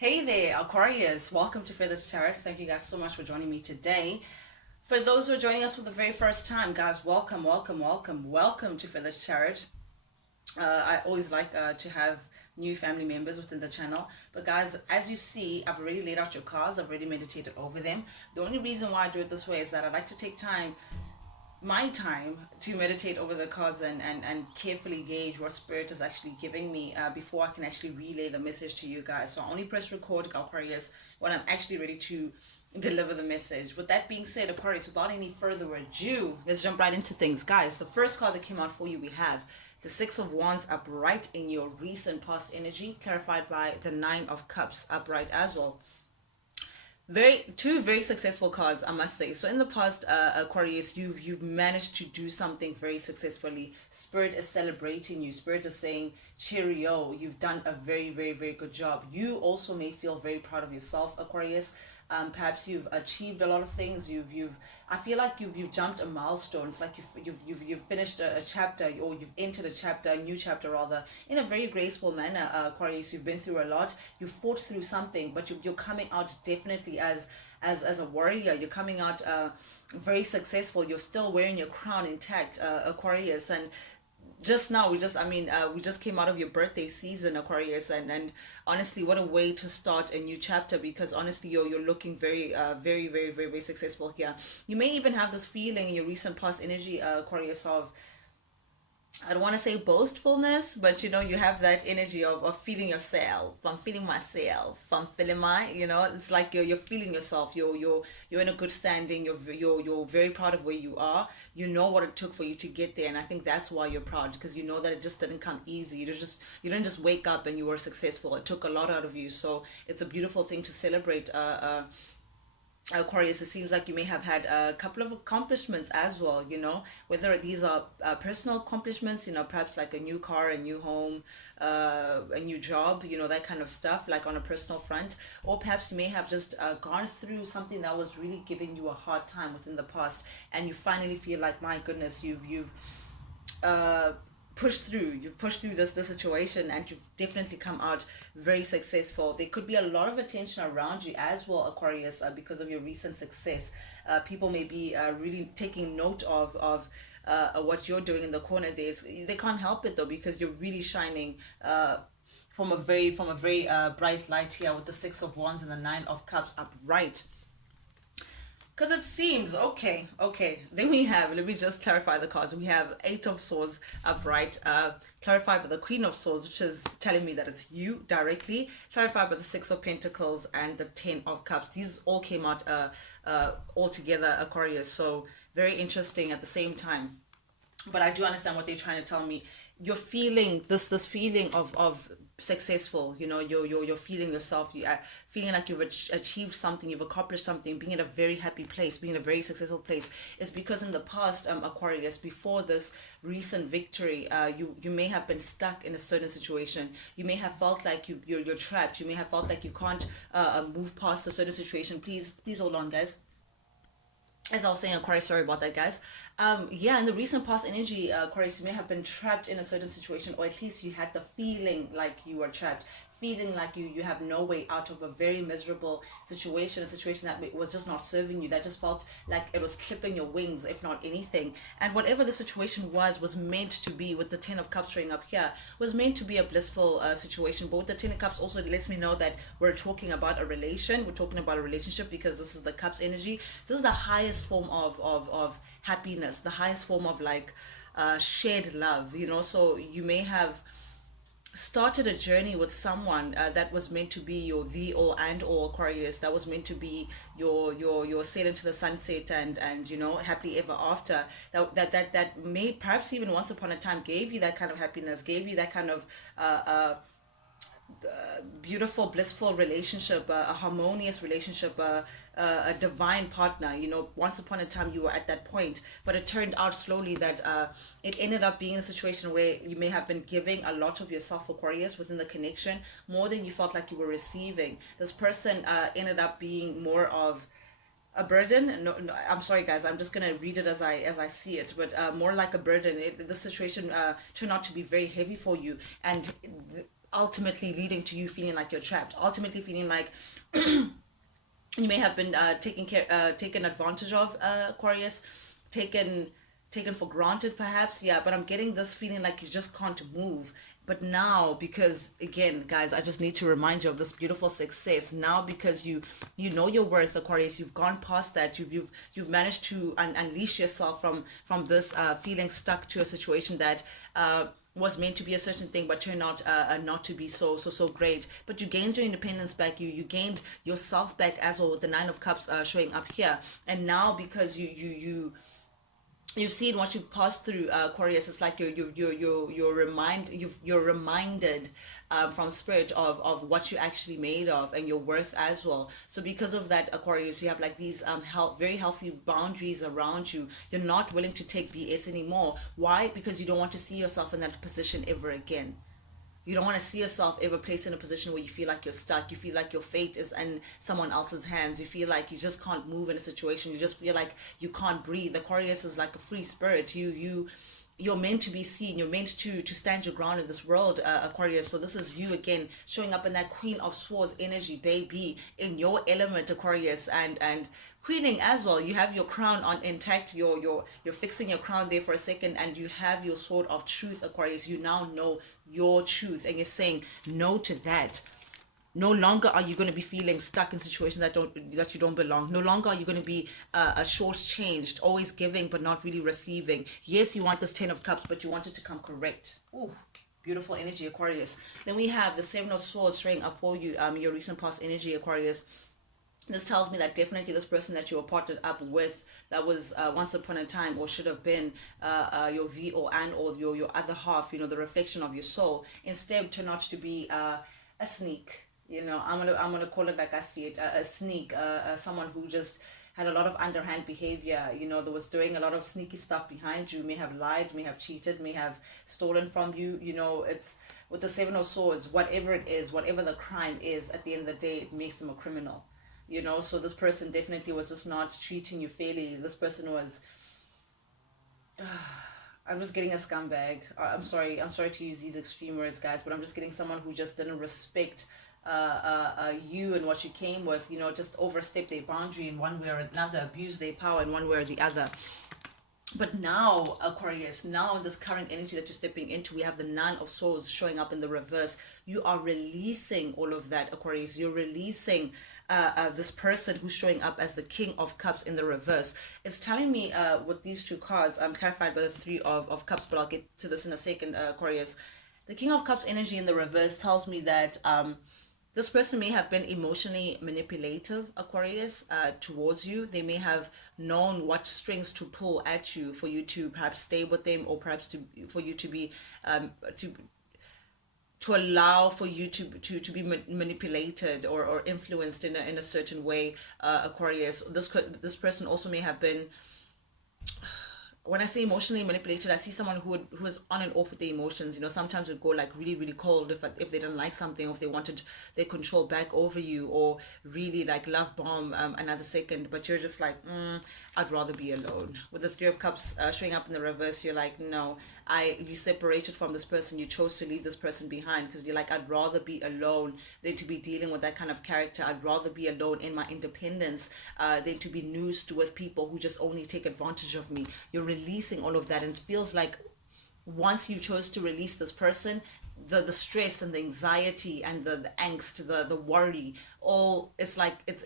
Hey there, Aquarius. Welcome to Feathers Tarot. Thank you guys so much for joining me today. For those who are joining us for the very first time, guys, welcome, welcome, welcome, welcome to Feathers Tarot. I always like to have new family members within the channel. But guys, as you see, I've already laid out your cards. I've already meditated over them. The only reason why I do it this way is that I like to take my time to meditate over the cards and carefully gauge what spirit is actually giving me before I can actually relay the message to you guys. So I only press record, Aquarius, when I'm actually ready to deliver the message. With that being said, Aquarius, without any further ado, let's jump right into things. Guys, the first card that came out for you, we have the Six of Wands upright in your recent past energy, clarified by the Nine of Cups upright as well. Two very successful cards, I must say. So in the past, Aquarius, you've managed to do something very successfully. Spirit is celebrating you. Spirit is saying cheerio, you've done a very, very, very good job. You also may feel very proud of yourself, Aquarius. Perhaps you've achieved a lot of things. I feel like you've jumped a milestone. It's like you've finished a chapter, or you've entered a new chapter rather, in a very graceful manner. Aquarius, you've been through a lot. You fought through something, but you're coming out definitely as a warrior. You're coming out very successful. You're still wearing your crown intact, Aquarius. And just now we just came out of your birthday season, Aquarius, and honestly, what a way to start a new chapter, because honestly, you're looking very very, very, very, very successful here. You may even have this feeling in your recent past energy, Aquarius, of, I don't want to say boastfulness, but you have that energy of feeling yourself. I'm feeling myself. I'm feeling it's like you're feeling yourself. You're in a good standing. You're very proud of where you are. You know what it took for you to get there, and I think that's why you're proud, because you know that it just didn't come easy. You didn't just wake up and you were successful. It took a lot out of you. So it's a beautiful thing to celebrate. Aquarius, it seems like you may have had a couple of accomplishments as well, whether these are personal accomplishments, perhaps like a new car, a new home, a new job, that kind of stuff, like on a personal front. Or perhaps you may have just gone through something that was really giving you a hard time within the past, and you finally feel like, my goodness, you've uh, you've pushed through this situation, and you've definitely come out very successful. There could be a lot of attention around you as well, Aquarius, because of your recent success. People may be really taking note of what you're doing in the corner. They can't help it though, because you're really shining from a very bright light here, with the Six of Wands and the Nine of Cups upright. Because it seems, okay. Then we have, let me just clarify the cards. We have Eight of Swords upright, clarified by the Queen of Swords, which is telling me that it's you directly, clarified by the Six of Pentacles and the Ten of Cups. These all came out all together, Aquarius. So very interesting at the same time. But I do understand what they're trying to tell me. You're feeling this feeling of successful. You're feeling yourself. You are feeling like you've achieved something, you've accomplished something, being in a very happy place, being in a very successful place. It's because in the past, Aquarius, before this recent victory, you may have been stuck in a certain situation. You may have felt like you're trapped. You may have felt like you can't move past a certain situation. Please hold on, guys. As I was saying, Aquarius, sorry about that, guys. Yeah, in the recent past energy, Aquarius, you may have been trapped in a certain situation, or at least you had the feeling like you were trapped, feeling like you have no way out of a very miserable situation, a situation that was just not serving you, that just felt like it was clipping your wings, if not anything. And whatever the situation was meant to be, with the Ten of Cups showing up here, was meant to be a blissful situation. But with the Ten of Cups also lets me know that we're talking about a relationship, because this is the Cups energy. This is the highest form of happiness, the highest form of like shared love, so you may have started a journey with someone that was meant to be your the all and all, Aquarius, that was meant to be your sail into the sunset, and happily ever after, that may perhaps even once upon a time gave you that kind of happiness, gave you that kind of beautiful, blissful relationship, a harmonious relationship, a divine partner. Once upon a time you were at that point, but it turned out slowly that it ended up being a situation where you may have been giving a lot of yourself, Aquarius, within the connection, more than you felt like you were receiving. This person ended up being more of a burden. No, I'm sorry, guys, I'm just gonna read it as I see it, but more like a burden. The situation turned out to be very heavy for you, and ultimately leading to you feeling like you're trapped, ultimately feeling like you may have been taken advantage of, Aquarius, taken taken for granted perhaps. Yeah, but I'm getting this feeling like you just can't move. But now, because again, guys, I just need to remind you of this beautiful success now, because you know your worth, Aquarius. You've gone past that. You've managed to unleash yourself from this feeling stuck to a situation that was meant to be a certain thing but turned out not to be so great. But you gained your independence back. You gained yourself back as well, with the Nine of Cups showing up here. And now, because you've seen what you've passed through, Aquarius, it's like you're reminded from spirit of what you're actually made of, and your worth as well. So because of that, Aquarius, you have like these very healthy boundaries around you. You're not willing to take BS anymore. Why? Because you don't want to see yourself in that position ever again. You don't want to see yourself ever placed in a position where you feel like you're stuck. You feel like your fate is in someone else's hands. You feel like you just can't move in a situation. You just feel like you can't breathe. Aquarius is like a free spirit. You're meant to be seen. You're meant to stand your ground in this world, Aquarius. So this is you again showing up in that Queen of Swords energy, baby, in your element, Aquarius, and queening as well. You have your crown on intact. You're fixing your crown there for a second, and you have your sword of truth, Aquarius. You now know your truth, and you're saying no to that. No longer are you going to be feeling stuck in situations that you don't belong. No longer are you going to be shortchanged, always giving but not really receiving. Yes, you want this Ten of Cups, but you want it to come correct. Ooh, beautiful energy, Aquarius. Then we have the Seven of Swords showing up for you, your recent past energy, Aquarius. This tells me that definitely this person that you were partnered up with, that was once upon a time, or should have been your V or your other half, the reflection of your soul, instead turned out to be a sneak. I'm gonna call it like I see it, a sneak, someone who just had a lot of underhand behavior. That was doing a lot of sneaky stuff behind you. May have lied, may have cheated, may have stolen from you. It's with the Seven of Swords. Whatever it is, whatever the crime is, at the end of the day, it makes them a criminal. So this person definitely was just not treating you fairly. This person was, I'm just getting a scumbag. I'm sorry to use these extreme words, guys, but I'm just getting someone who just didn't respect you and what you came with. Just overstep their boundary in one way or another, abuse their power in one way or the other. But now, Aquarius, now in this current energy that you're stepping into, we have the Nine of Swords showing up in the reverse. You are releasing all of that, Aquarius. You're releasing this person who's showing up as the King of Cups in the reverse. It's telling me with these two cards, I'm clarified by the Three of Cups, but I'll get to this in a second, Aquarius. The King of Cups energy in the reverse tells me that this person may have been emotionally manipulative, Aquarius, towards you. They may have known what strings to pull at you for you to perhaps stay with them, or perhaps for you to be to allow for you to be manipulated or influenced in a certain way, Aquarius. This person also may have been, when I say emotionally manipulated, I see someone who is on and off with the emotions. Sometimes it would go like really, really cold if they didn't like something, or if they wanted their control back over you, or really like love bomb another second. But you're just like, I'd rather be alone. With the Three of Cups showing up in the reverse, you're like, no, you separated from this person. You chose to leave this person behind because you're like, I'd rather be alone than to be dealing with that kind of character. I'd rather be alone in my independence than to be noosed with people who just only take advantage of me. You're releasing all of that, and it feels like once you chose to release this person, the stress and the anxiety and the angst, the worry, all, it's like it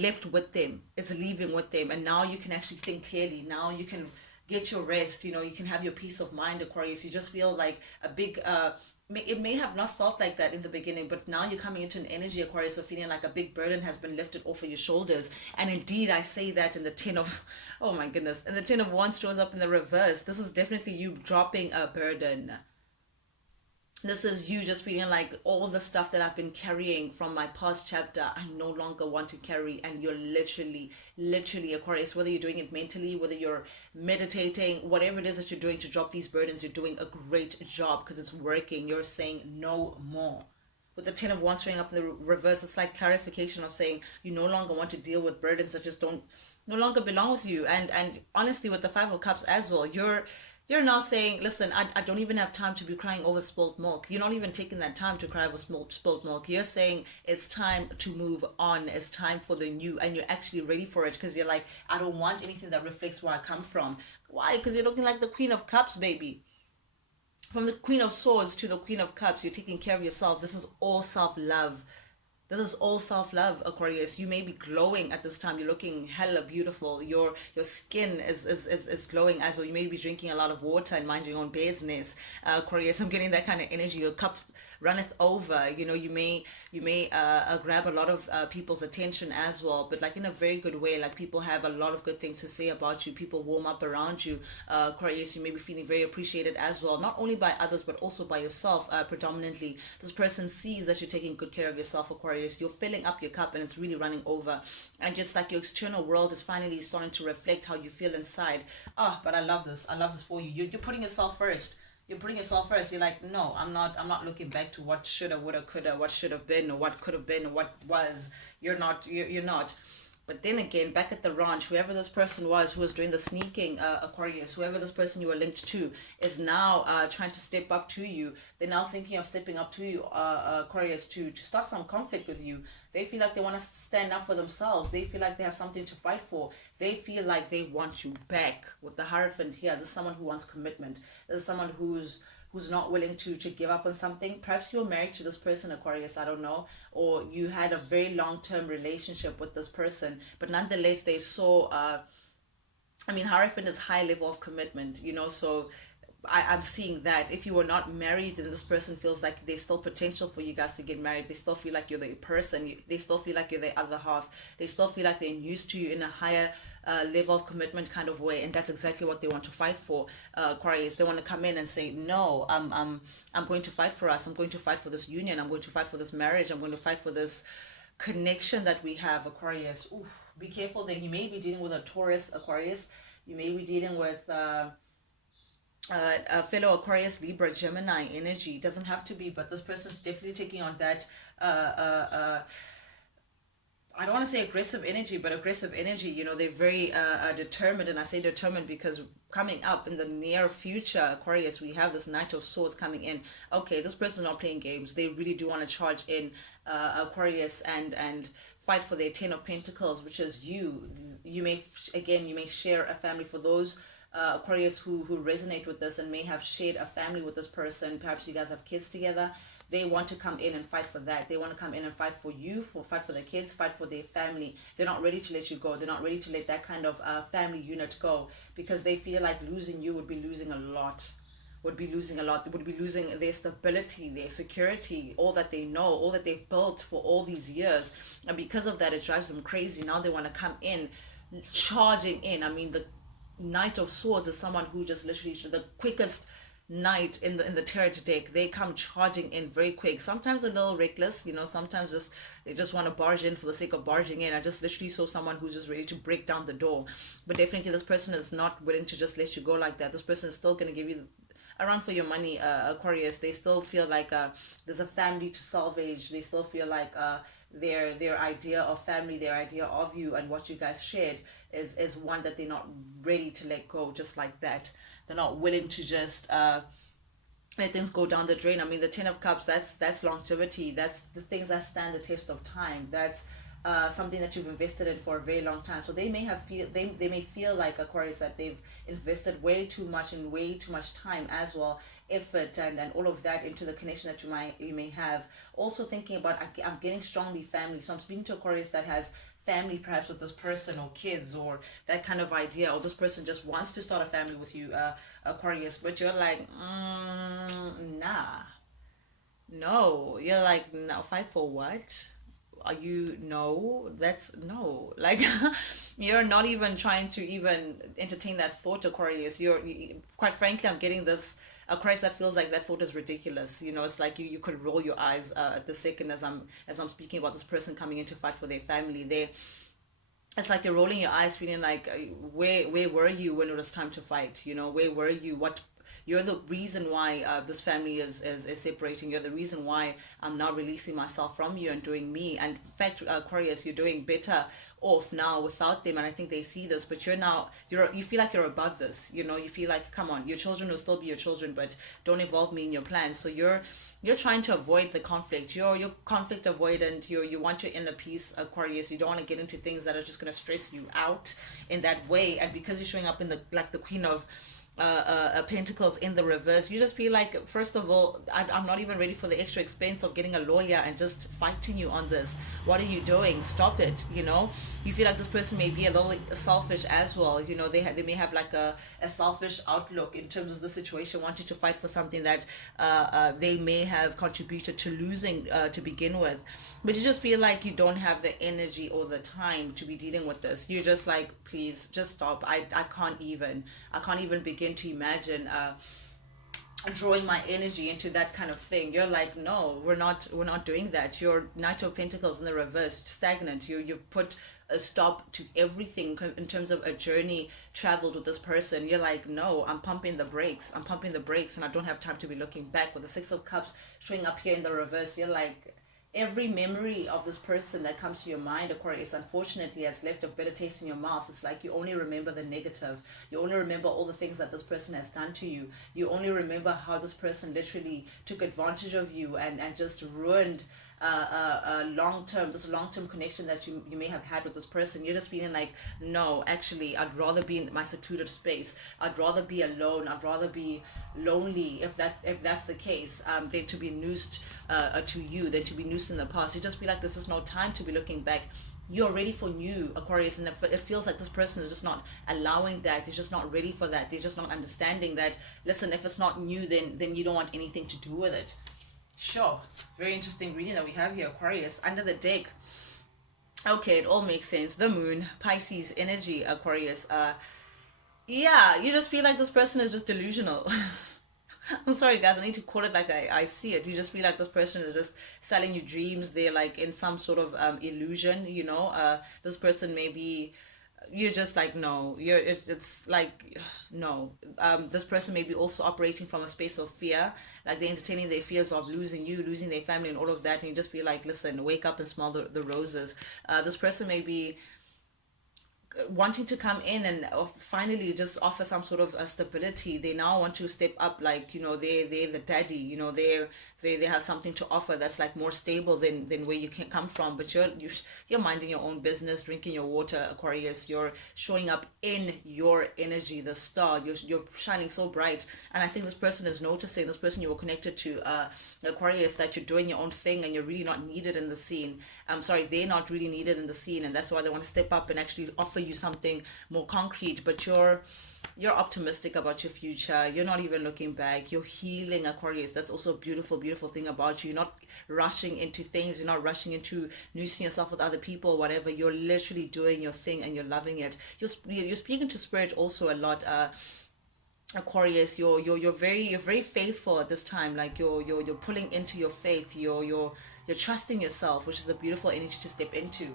left with them. It's leaving with them, and now you can actually think clearly. Now you can get your rest. You can have your peace of mind, Aquarius. You just feel like a big it may have not felt like that in the beginning, but now you're coming into an energy, Aquarius, of feeling like a big burden has been lifted off of your shoulders. And indeed, I say that in the Ten of, oh my goodness, and the Ten of Wands shows up in the reverse. This is definitely you dropping a burden. This is you just feeling like all the stuff that I've been carrying from my past chapter, I no longer want to carry. And you're literally, Aquarius, whether you're doing it mentally, whether you're meditating, whatever it is that you're doing to drop these burdens, you're doing a great job because it's working. You're saying no more. With the Ten of Wands showing up in the reverse, it's like clarification of saying you no longer want to deal with burdens that just no longer belong with you. And honestly, with the Five of Cups as well, you're You're now saying, listen, I don't even have time to be crying over spilled milk. You're not even taking that time to cry over spilled milk. You're saying it's time to move on. It's time for the new, and you're actually ready for it because you're like, I don't want anything that reflects where I come from. Why? Because you're looking like the Queen of Cups, baby. From the Queen of Swords to the Queen of Cups, you're taking care of yourself. This is all self love. This is all self-love, Aquarius. You may be glowing at this time. You're looking hella beautiful. Your skin is glowing as well. You may be drinking a lot of water and mind your own business, Aquarius. I'm getting that kind of energy. Your cup runneth over. You know, you may grab a lot of people's attention as well, but like in a very good way. Like people have a lot of good things to say about you. People warm up around you, Aquarius. You may be feeling very appreciated as well, not only by others but also by yourself. Predominantly, this person sees that you're taking good care of yourself, Aquarius. You're filling up your cup and it's really running over, and just like your external world is finally starting to reflect how you feel inside. But I love this. I love this for you. You're putting yourself first. You're putting yourself first. You're like, no, I'm not looking back to what shoulda, woulda, coulda, what should have been, or what could have been, or what was. You're not. But then again, back at the ranch, whoever this person was who was doing the sneaking, Aquarius, whoever this person you were linked to, is now trying to step up to you. They're now thinking of stepping up to you, Aquarius, to start some conflict with you. They feel like they want to stand up for themselves. They feel like they have something to fight for. They feel like they want you back. With the Hierophant here, this is someone who wants commitment. This is someone who's not willing to give up on something. Perhaps you're married to this person, Aquarius, I don't know, or you had a very long-term relationship with this person, but nonetheless they saw Hierophant is high level of commitment, so I'm seeing that if you were not married and this person feels like there's still potential for you guys to get married, they still feel like you're the person, they still feel like you're the other half, they still feel like they're used to you in a higher level of commitment kind of way, and that's exactly what they want to fight for, Aquarius. They want to come in and say, no, I'm going to fight for us, I'm going to fight for this union, I'm going to fight for this marriage, I'm going to fight for this connection that we have, Aquarius. Oof, be careful that you may be dealing with a Taurus, Aquarius. You may be dealing with a fellow Aquarius, Libra, Gemini energy. It doesn't have to be, but this person's definitely taking on that I don't want to say aggressive energy, but aggressive energy. They're very determined, and I say determined because coming up in the near future, Aquarius, we have this Knight of Swords coming in. Okay, this person's not playing games. They really do want to charge in, Aquarius, and fight for their Ten of Pentacles, which is you. You may share a family. For those Aquarius who resonate with this and may have shared a family with this person, perhaps you guys have kids together. They want to come in and fight for that. They want to come in and fight for you, fight for their kids, fight for their family. They're not ready to let you go. They're not ready to let that kind of family unit go, because they feel like losing you would be losing a lot. Would be losing a lot. They would be losing their stability, their security, all that they know, all that they've built for all these years. And because of that, it drives them crazy. Now they want to come in, charging in. The Knight of Swords is someone who just literally, the quickest knight in the tarot deck. They come charging in very quick, sometimes a little reckless, sometimes they just want to barge in for the sake of barging in. I just literally saw someone who's just ready to break down the door, but definitely this person is not willing to just let you go like that. This person is still going to give you a run for your money, Aquarius. They still feel like there's a family to salvage. They still feel like their idea of family, their idea of you and what you guys shared is one that they're not ready to let go just like that. They're not willing to just let things go down the drain. The Ten of Cups, that's longevity. That's the things that stand the test of time. That's something that you've invested in for a very long time. So they may feel like, Aquarius, that they've invested way too much and way too much time as well, effort and all of that into the connection that you may have. Also thinking about, I'm getting strongly family. So I'm speaking to Aquarius that has family, perhaps with this person, or kids, or that kind of idea, or this person just wants to start a family with you, Aquarius, but you're like, nah, no. You're like, no, fight for what? Are you, no, that's no, like you're not even trying to even entertain that thought, Aquarius. Quite frankly, I'm getting this Aquarius that feels like that thought is ridiculous. It's like you could roll your eyes at the second as I'm speaking about this person coming in to fight for their family. It's like you're rolling your eyes, feeling like, where were you when it was time to fight? Where were you? You're the reason why this family is separating. You're the reason why I'm now releasing myself from you and doing me. And in fact, Aquarius, you're doing better off now without them, and I think they see this. But you're now, you feel like you're above this. You feel like, come on, your children will still be your children, but don't involve me in your plans. So you're trying to avoid the conflict. You're conflict avoidant. You want your inner peace, Aquarius. You don't want to get into things that are just going to stress you out in that way. And because you're showing up in the, like, the Queen of Pentacles in the reverse, you just feel like, first of all, I'm not even ready for the extra expense of getting a lawyer and just fighting you on this. What are you doing? Stop it. You feel like this person may be a little selfish as well. They may have like a selfish outlook in terms of the situation, wanting to fight for something that they may have contributed to losing to begin with. But you just feel like you don't have the energy or the time to be dealing with this. You're just like, please, just stop. I can't even begin to imagine drawing my energy into that kind of thing. You're like, no, we're not doing that. Your Knight of Pentacles in the reverse, stagnant. You've put a stop to everything in terms of a journey traveled with this person. You're like, no, I'm pumping the brakes, and I don't have time to be looking back. With the Six of Cups showing up here in the reverse, you're like, every memory of this person that comes to your mind, Aquarius, unfortunately has left a bitter taste in your mouth. It's like you only remember the negative. You only remember all the things that this person has done to you. You only remember how this person literally took advantage of you and just ruined this long-term connection that you may have had with this person. You're just feeling like, no, actually, I'd rather be in my secluded space. I'd rather be alone. I'd rather be lonely, if that's the case, than to be noosed to you, than to be noosed in the past. You just feel like this is no time to be looking back. You're ready for new, Aquarius, and it feels like this person is just not allowing that. They're just not ready for that. They're just not understanding that, listen, if it's not new, then you don't want anything to do with it. Sure. Very interesting reading that we have here, Aquarius. Under the deck. Okay, it all makes sense. The moon, Pisces energy, Aquarius. Yeah, you just feel like this person is just delusional. I'm sorry, guys. I need to call it like I see it. You just feel like this person is just selling you dreams. They're like in some sort of illusion, This person may be, you're just like, no, it's like, no. This person may be also operating from a space of fear, like they're entertaining their fears of losing you, losing their family, and all of that. And you just feel like, listen, wake up and smell the roses. This person may be wanting to come in and finally just offer some sort of stability. They now want to step up, like, they're the daddy, they have something to offer that's like more stable than where you can come from. But you're minding your own business, drinking your water, Aquarius. You're showing up in your energy, the star. You're shining so bright, and I think this person is noticing, this person you were connected to, Aquarius, that you're doing your own thing and you're really not needed in the scene. I'm sorry, they're not really needed in the scene, and that's why they want to step up and actually offer you something more concrete. But you're optimistic about your future. You're not even looking back. You're healing, Aquarius. That's also a beautiful thing about you. You're not rushing into things. You're not rushing into noosing yourself with other people, whatever. You're literally doing your thing and you're loving it. You're speaking to spirit also a lot, Aquarius. You're very faithful at this time. Like you're pulling into your faith. You're trusting yourself, which is a beautiful energy to step into.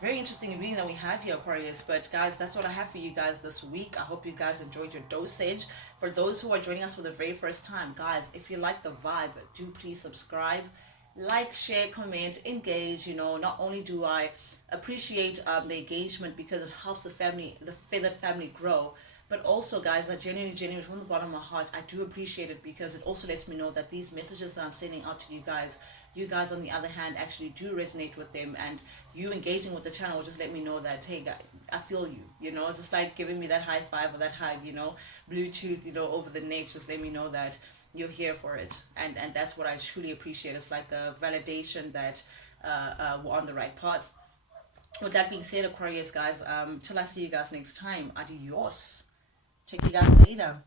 Very interesting reading that we have here, Aquarius. But guys, that's what I have for you guys this week. I hope you guys enjoyed your dosage. For those who are joining us for the very first time, guys, if you like the vibe, do please subscribe, like, share, comment, engage. Not only do I appreciate the engagement because it helps the feathered family grow, but also, guys, I genuinely from the bottom of my heart, I do appreciate it because it also lets me know that these messages that I'm sending out to you guys on the other hand actually do resonate with them, and you engaging with the channel will just let me know that, hey guys, I feel you. It's just like giving me that high five or that hug, Bluetooth, over the net, just let me know that you're here for it, and that's what I truly appreciate. It's like a validation that we're on the right path. With that being said, Aquarius, guys, till I see you guys next time, adios. Check you guys later.